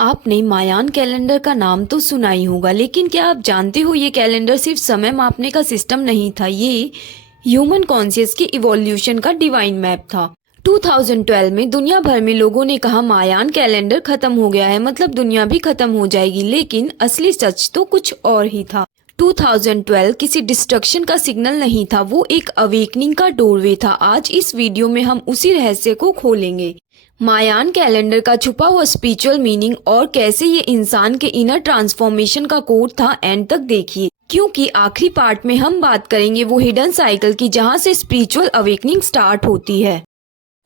आपने मायान कैलेंडर का नाम तो सुना ही होगा, लेकिन क्या आप जानते हो ये कैलेंडर सिर्फ समय मापने का सिस्टम नहीं था, ये ह्यूमन कॉन्शियस के इवोल्यूशन का डिवाइन मैप था। 2012 में दुनिया भर में लोगों ने कहा मायान कैलेंडर खत्म हो गया है, मतलब दुनिया भी खत्म हो जाएगी, लेकिन असली सच तो कुछ और ही था। 2012 किसी डिस्ट्रक्शन का सिग्नल नहीं था, वो एक अवेकनिंग का डोरवे था। आज इस वीडियो में हम उसी रहस्य को खोलेंगे, मायान कैलेंडर का छुपा हुआ स्पिरिचुअल मीनिंग और कैसे ये इंसान के इनर ट्रांसफॉर्मेशन का कोड था। एंड तक देखिए, क्योंकि आखिरी पार्ट में हम बात करेंगे वो हिडन साइकिल की जहाँ से स्पिरिचुअल अवेकनिंग स्टार्ट होती है।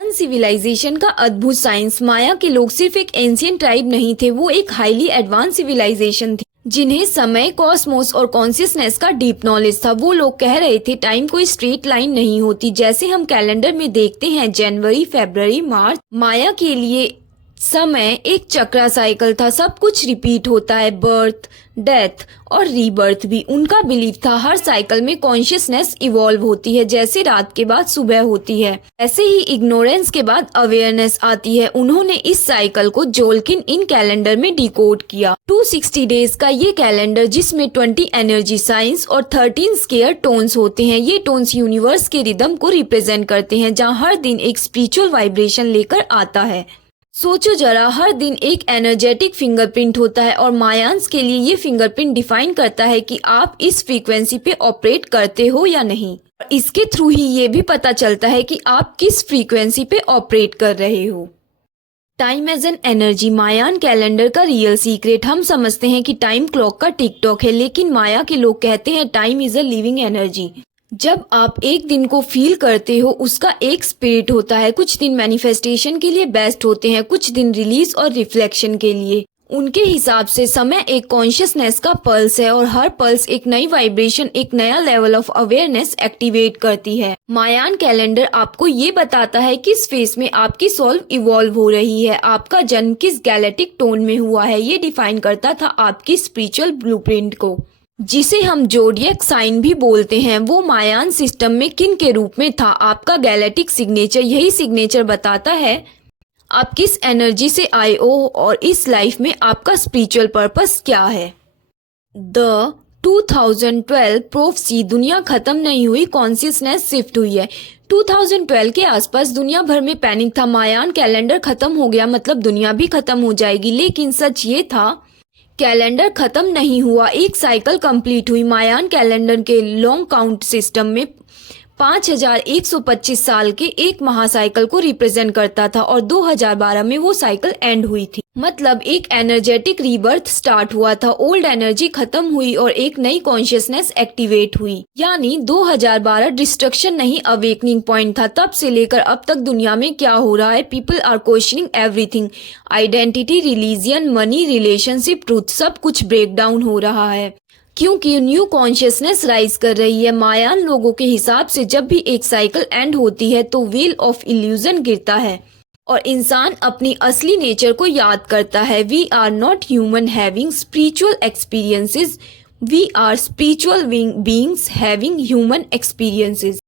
सिविलाइजेशन का अद्भुत साइंस। माया के लोग सिर्फ एक एंशियंट ट्राइब नहीं थे, वो एक हाईली एडवांस सिविलाइजेशन थी जिन्हें समय, कॉस्मोस और कॉन्शियसनेस का डीप नॉलेज था। वो लोग कह रहे थे टाइम कोई स्ट्रेट लाइन नहीं होती, जैसे हम कैलेंडर में देखते हैं जनवरी, फरवरी, मार्च। माया के लिए समय एक चक्रा साइकिल था, सब कुछ रिपीट होता है, बर्थ, डेथ और रीबर्थ भी। उनका बिलीफ था हर साइकिल में कॉन्शियसनेस इवॉल्व होती है, जैसे रात के बाद सुबह होती है ऐसे ही इग्नोरेंस के बाद अवेयरनेस आती है। उन्होंने इस साइकिल को जोल्किन इन कैलेंडर में डिकोड किया। 260 डेज का ये कैलेंडर जिसमें 20 एनर्जी साइंस और 13 स्केयर टोन्स होते हैं। ये टोन्स यूनिवर्स के रिदम को रिप्रेजेंट करते हैं, जहाँ हर दिन एक स्पिरिचुअल वाइब्रेशन लेकर आता है। सोचो जरा, हर दिन एक एनर्जेटिक फिंगरप्रिंट होता है और मायान्स के लिए ये फिंगरप्रिंट डिफाइन करता है कि आप इस फ्रीक्वेंसी पे ऑपरेट करते हो या नहीं। इसके थ्रू ही ये भी पता चलता है कि आप किस फ्रीक्वेंसी पे ऑपरेट कर रहे हो। Time as an energy. Mayan calendar का रियल सीक्रेट। हम समझते हैं कि टाइम क्लॉक का टिक टॉक है, लेकिन माया के लोग कहते हैं time is a living energy. जब आप एक दिन को फील करते हो, उसका एक स्पिरिट होता है। कुछ दिन मैनिफेस्टेशन के लिए बेस्ट होते हैं, कुछ दिन रिलीज और रिफ्लेक्शन के लिए। उनके हिसाब से समय एक कॉन्शियसनेस का पल्स है और हर पल्स एक नई वाइब्रेशन, एक नया लेवल ऑफ अवेयरनेस एक्टिवेट करती है। मायान कैलेंडर आपको ये बताता है किस फेज में आपकी सोल इवॉल्व हो रही है, आपका जन्म किस गैलेक्टिक टोन में हुआ है। ये डिफाइन करता था आपकी स्पिरिचुअल ब्लूप्रिंट को, जिसे हम जोडियक साइन भी बोलते हैं। वो मायान सिस्टम में किन के रूप में था, आपका गैलेक्टिक सिग्नेचर। यही सिग्नेचर बताता है आप किस एनर्जी से आए हो और इस लाइफ में आपका स्पिरिचुअल पर्पस क्या है। The 2012 prophecy. दुनिया खत्म नहीं हुई, कॉन्शियसनेस शिफ्ट हुई है। 2012 के आसपास दुनिया भर में पैनिक था, मायान कैलेंडर खत्म हो गया मतलब दुनिया भी खत्म हो जाएगी। लेकिन सच ये था, कैलेंडर खत्म नहीं हुआ, एक साइकिल कंप्लीट हुई। मायान कैलेंडर के लॉन्ग काउंट सिस्टम में 5125 साल के एक महासाइकिल को रिप्रेजेंट करता था और 2012 में वो साइकिल एंड हुई थी। मतलब एक एनर्जेटिक रीबर्थ स्टार्ट हुआ था, ओल्ड एनर्जी खत्म हुई और एक नई कॉन्शियसनेस एक्टिवेट हुई। यानी 2012 डिस्ट्रक्शन नहीं, अवेकनिंग पॉइंट था। तब से लेकर अब तक दुनिया में क्या हो रहा है, people are questioning everything. Identity, religion, money, relationship, truth, सब कुछ ब्रेक डाउन हो रहा है क्योंकि न्यू कॉन्शियसनेस राइज कर रही है। मायान लोगों के हिसाब से जब भी एक साइकिल एंड होती है तो व्हील ऑफ इल्यूजन गिरता है और इंसान अपनी असली नेचर को याद करता है। We are not human having spiritual experiences, we are spiritual beings having human experiences.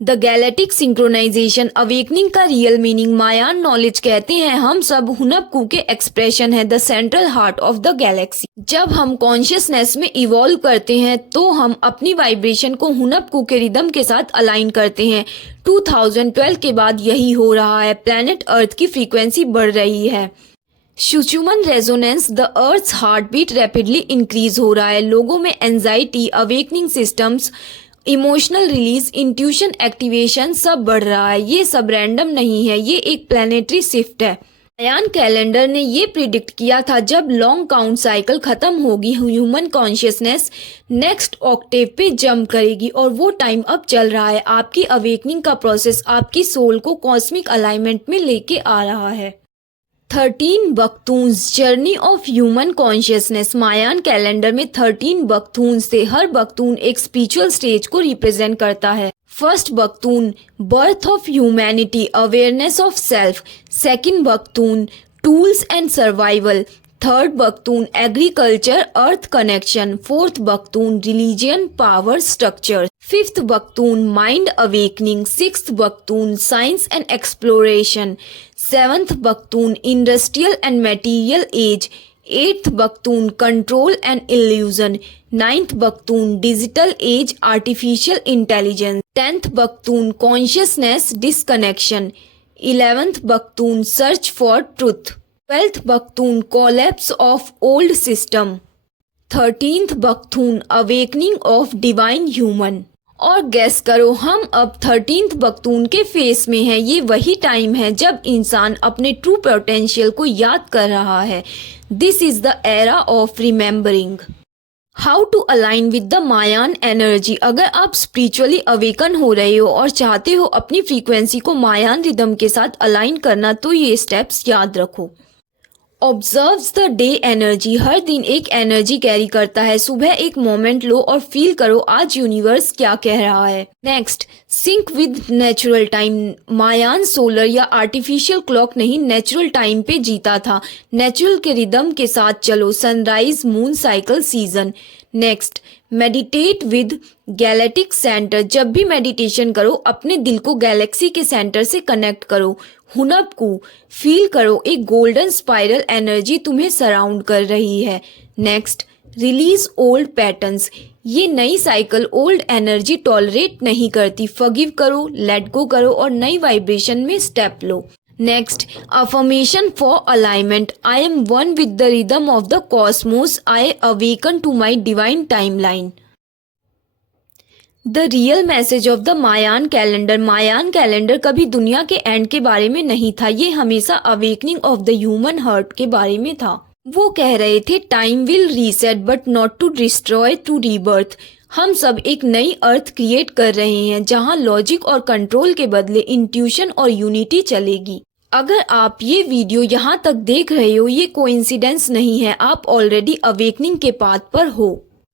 The galactic synchronisation. Awakening का रियल मीनिंग। मायान नॉलेज कहते हैं हम सब हुनपकू के एक्सप्रेशन है, the central heart of the galaxy. जब हम कॉन्शियसनेस में इवॉल्व करते हैं तो हम अपनी वाइब्रेशन को हुनपकू के रिदम के साथ अलाइन करते हैं। 2012 के बाद यही हो रहा है, प्लैनेट अर्थ की फ्रीक्वेंसी बढ़ रही है। Schumann resonance. The earth's heart beat rapidly increase हो रहा है। लोगों में anxiety, awakening systems, emotional release, intuition activation सब बढ़ रहा है। ये सब रैंडम नहीं है, ये एक प्लानिटरी शिफ्ट है। मायान कैलेंडर ने ये प्रिडिक्ट किया था जब लॉन्ग काउंट साइकिल खत्म होगी, ह्यूमन कॉन्शियसनेस नेक्स्ट ऑक्टेव पे जंप करेगी और वो टाइम अब चल रहा है। आपकी अवेकनिंग का प्रोसेस आपकी सोल को कॉस्मिक अलाइनमेंट में लेके आ रहा है। 13 baktuns. Journey of human consciousness. Mayan calendar में 13 बख्तून्स थे। हर बख्तून एक स्पिरिचुअल स्टेज को रिप्रेजेंट करता है। First baktun birth of humanity, awareness of self. Second baktun tools and survival. Third baktun agriculture, earth connection. Fourth baktun religion, power, structure. Fifth baktun mind awakening. Sixth baktun science and exploration. 7th baktun industrial and material age, 8th baktun control and illusion, 9th baktun digital age artificial intelligence, 10th baktun consciousness disconnection, 11th baktun search for truth, 12th baktun collapse of old system, 13th बख्तून awakening of divine human. और gas करो हम अब 13th बख्तून के face में हैं। ये वही time है जब इंसान अपने ट्रू पोटेंशियल को याद कर रहा है। This is the era of remembering. How to align with the Mayan energy. अगर आप स्पिरिचुअली अवेकन हो रहे हो और चाहते हो अपनी फ्रीक्वेंसी को मायान रिदम के साथ अलाइन करना, तो ये स्टेप्स याद रखो। Observes the day energy. हर दिन एक एनर्जी कैरी करता है। सुबह एक मोमेंट लो और फील करो आज यूनिवर्स क्या कह रहा है। Next, sync with natural time. Mayan solar या आर्टिफिशियल क्लॉक नहीं, नेचुरल टाइम पे जीता था। नेचुरल के रिदम के साथ चलो। Sunrise, moon cycle, season. Next, meditate with galactic centre. जब भी मेडिटेशन करो अपने दिल को गैलेक्सी के सेंटर से कनेक्ट करो। हुनब को फील करो, एक गोल्डन स्पाइरल एनर्जी तुम्हें सराउंड कर रही है। Next, release old patterns. ये नई साइकिल ओल्ड एनर्जी टॉलरेट नहीं करती। फॉरगिव करो, लेट गो करो और नई वाइब्रेशन में स्टेप लो। Next, affirmation for alignment. I am one with the rhythm of the cosmos. I awaken to my divine timeline. The real message of the Mayan calendar. Mayan calendar कभी दुनिया के and के बारे में नहीं था। ये हमेशा awakening of the human heart के बारे में था। वो कह रहे थे time will reset but not to destroy, to rebirth. हम सब एक नई अर्थ क्रिएट कर रहे हैं जहां लॉजिक और कंट्रोल के बदले इंट्यूशन और यूनिटी चलेगी। अगर आप ये वीडियो यहाँ तक देख रहे हो, ये कोइंसिडेंस नहीं है। आप ऑलरेडी अवेकनिंग के पाथ पर हो।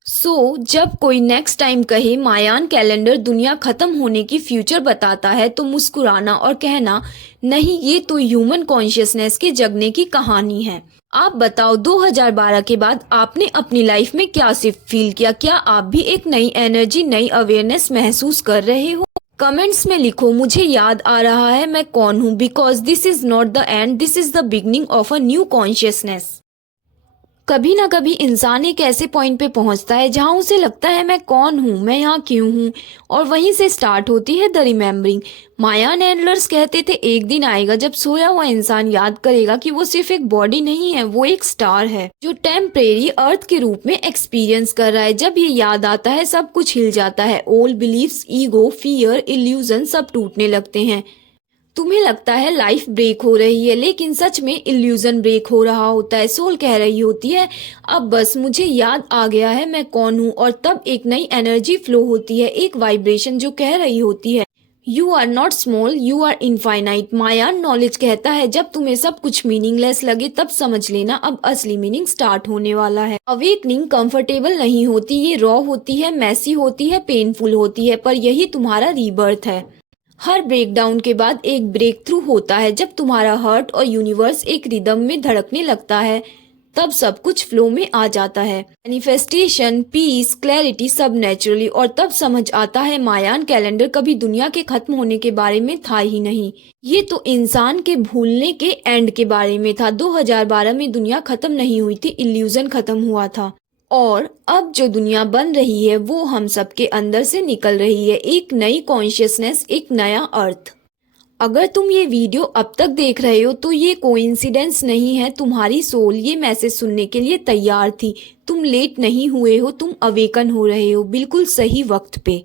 जब कोई नेक्स्ट टाइम कहे मायान कैलेंडर दुनिया खत्म होने की फ्यूचर बताता है, तो मुस्कुराना और कहना नहीं, ये तो ह्यूमन कॉन्शियसनेस के जगने की कहानी है। आप बताओ 2012 के बाद आपने अपनी लाइफ में क्या सिर्फ फील किया? क्या आप भी एक नई एनर्जी, नई अवेयरनेस महसूस कर रहे हो? कमेंट्स में लिखो, मुझे याद आ रहा है मैं कौन हूँ, because this is not the end, this is the beginning of a new consciousness. कभी ना कभी इंसान एक ऐसे पॉइंट पे पहुंचता है जहां उसे लगता है मैं कौन हूं, मैं यहाँ क्यों हूं, और वहीं से स्टार्ट होती है द रिमेम्बरिंग। मायान एल्डर्स कहते थे एक दिन आएगा जब सोया हुआ इंसान याद करेगा कि वो सिर्फ एक बॉडी नहीं है, वो एक स्टार है जो टेम्परेरी अर्थ के रूप में एक्सपीरियंस कर रहा है। जब ये याद आता है सब कुछ हिल जाता है। Old beliefs, ego, fear, illusion सब टूटने लगते हैं। तुम्हें लगता है लाइफ ब्रेक हो रही है, लेकिन सच में इल्यूजन ब्रेक हो रहा होता है। सोल कह रही होती है अब बस मुझे याद आ गया है मैं कौन हूँ, और तब एक नई एनर्जी फ्लो होती है, एक वाइब्रेशन जो कह रही होती है you are not small, you are infinite. Mayan knowledge कहता है जब तुम्हें सब कुछ मीनिंगलेस लगे तब समझ लेना अब असली मीनिंग स्टार्ट होने वाला है। अवेकनिंग कंफर्टेबल नहीं होती, ये रॉ होती है, मैसी होती है, पेनफुल होती है, पर यही तुम्हारा रीबर्थ है। हर ब्रेकडाउन के बाद एक ब्रेक थ्रू होता है। जब तुम्हारा हार्ट और यूनिवर्स एक रिदम में धड़कने लगता है तब सब कुछ फ्लो में आ जाता है। मैनिफेस्टेशन, पीस, क्लैरिटी सब नेचुरली। और तब समझ आता है मायान कैलेंडर कभी दुनिया के खत्म होने के बारे में था ही नहीं, ये तो इंसान के भूलने के एंड के बारे में था। 2012 में दुनिया खत्म नहीं हुई थी, इल्यूजन खत्म हुआ था। और अब जो दुनिया बन रही है वो हम सबके अंदर से निकल रही है, एक नई कॉन्शियसनेस, एक नया अर्थ। अगर तुम ये वीडियो अब तक देख रहे हो तो ये कोइंसिडेंस नहीं है, तुम्हारी सोल ये मैसेज सुनने के लिए तैयार थी। तुम लेट नहीं हुए हो, तुम अवेकन हो रहे हो बिल्कुल सही वक्त पे।